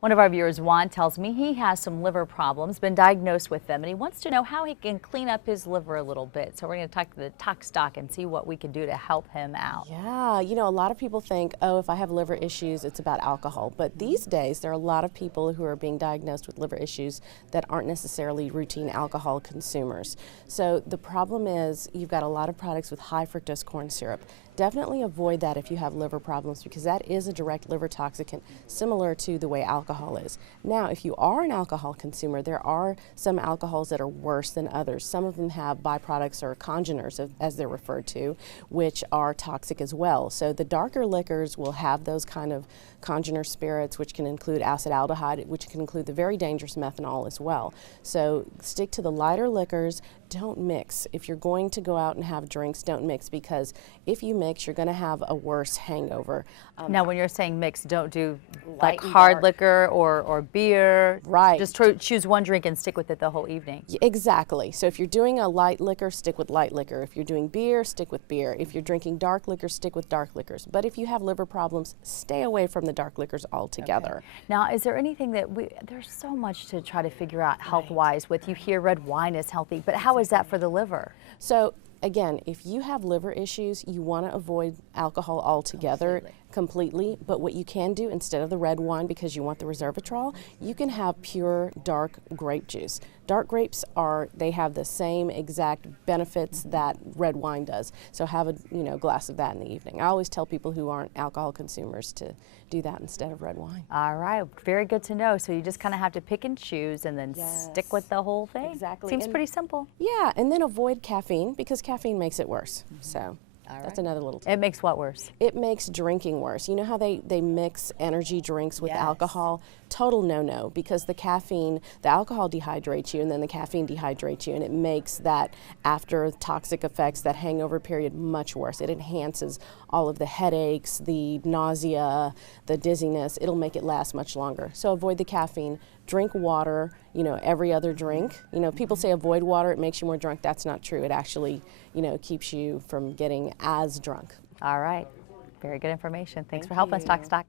One of our viewers, Juan, tells me he has some liver problems, been diagnosed with them, and he wants to know how he can clean up his liver a little bit. So we're going to talk to the Tox Doc and see what we can do to help him out. Yeah, a lot of people think, oh, if I have liver issues, it's about alcohol. But these days, there are a lot of people who are being diagnosed with liver issues that aren't necessarily routine alcohol consumers. So the problem is you've got a lot of products with high fructose corn syrup. Definitely avoid that if you have liver problems, because that is a direct liver toxicant, similar to the way alcohol is. Now, if you are an alcohol consumer, there are some alcohols that are worse than others. Some of them have byproducts or congeners, as they're referred to, which are toxic as well. So the darker liquors will have those kind of congener spirits, which can include acetaldehyde, which can include the very dangerous methanol as well. So stick to the lighter liquors. Don't mix. If you're going to go out and have drinks, don't mix, because if you mix, you're going to have a worse hangover. Now, when you're saying mix, don't do like hard liquor or beer. Right. Just choose one drink and stick with it the whole evening. Exactly. So if you're doing a light liquor, stick with light liquor. If you're doing beer, stick with beer. If you're drinking dark liquor, stick with dark liquors. But if you have liver problems, stay away from the dark liquors altogether. Okay. Now, is there anything that there's so much to try to figure out health-wise with, you hear red wine is healthy, but how is that for the liver? So again, if you have liver issues, you want to avoid alcohol altogether, completely. But what you can do, instead of the red wine, because you want the resveratrol, you can have pure dark grape juice. Dark grapes they have the same exact benefits that red wine does. So have a glass of that in the evening. I always tell people who aren't alcohol consumers to do that instead of red wine. All right, very good to know. So you just kind of have to pick and choose and then stick with the whole thing. Exactly. Seems pretty simple. Yeah, and then avoid caffeine, because caffeine makes it worse. So. That's another little tip. It makes what worse? It makes drinking worse. You know how they mix energy drinks with alcohol? Total no-no, because the alcohol dehydrates you, and then the caffeine dehydrates you, and it makes that after toxic effects, that hangover period, much worse. It enhances all of the headaches, the nausea, the dizziness. It'll make it last much longer. So avoid the caffeine. Drink water, every other drink. People say avoid water, it makes you more drunk. That's not true. It actually, keeps you from getting as drunk. All right. Very good information. Thanks for helping us, Tox Doc.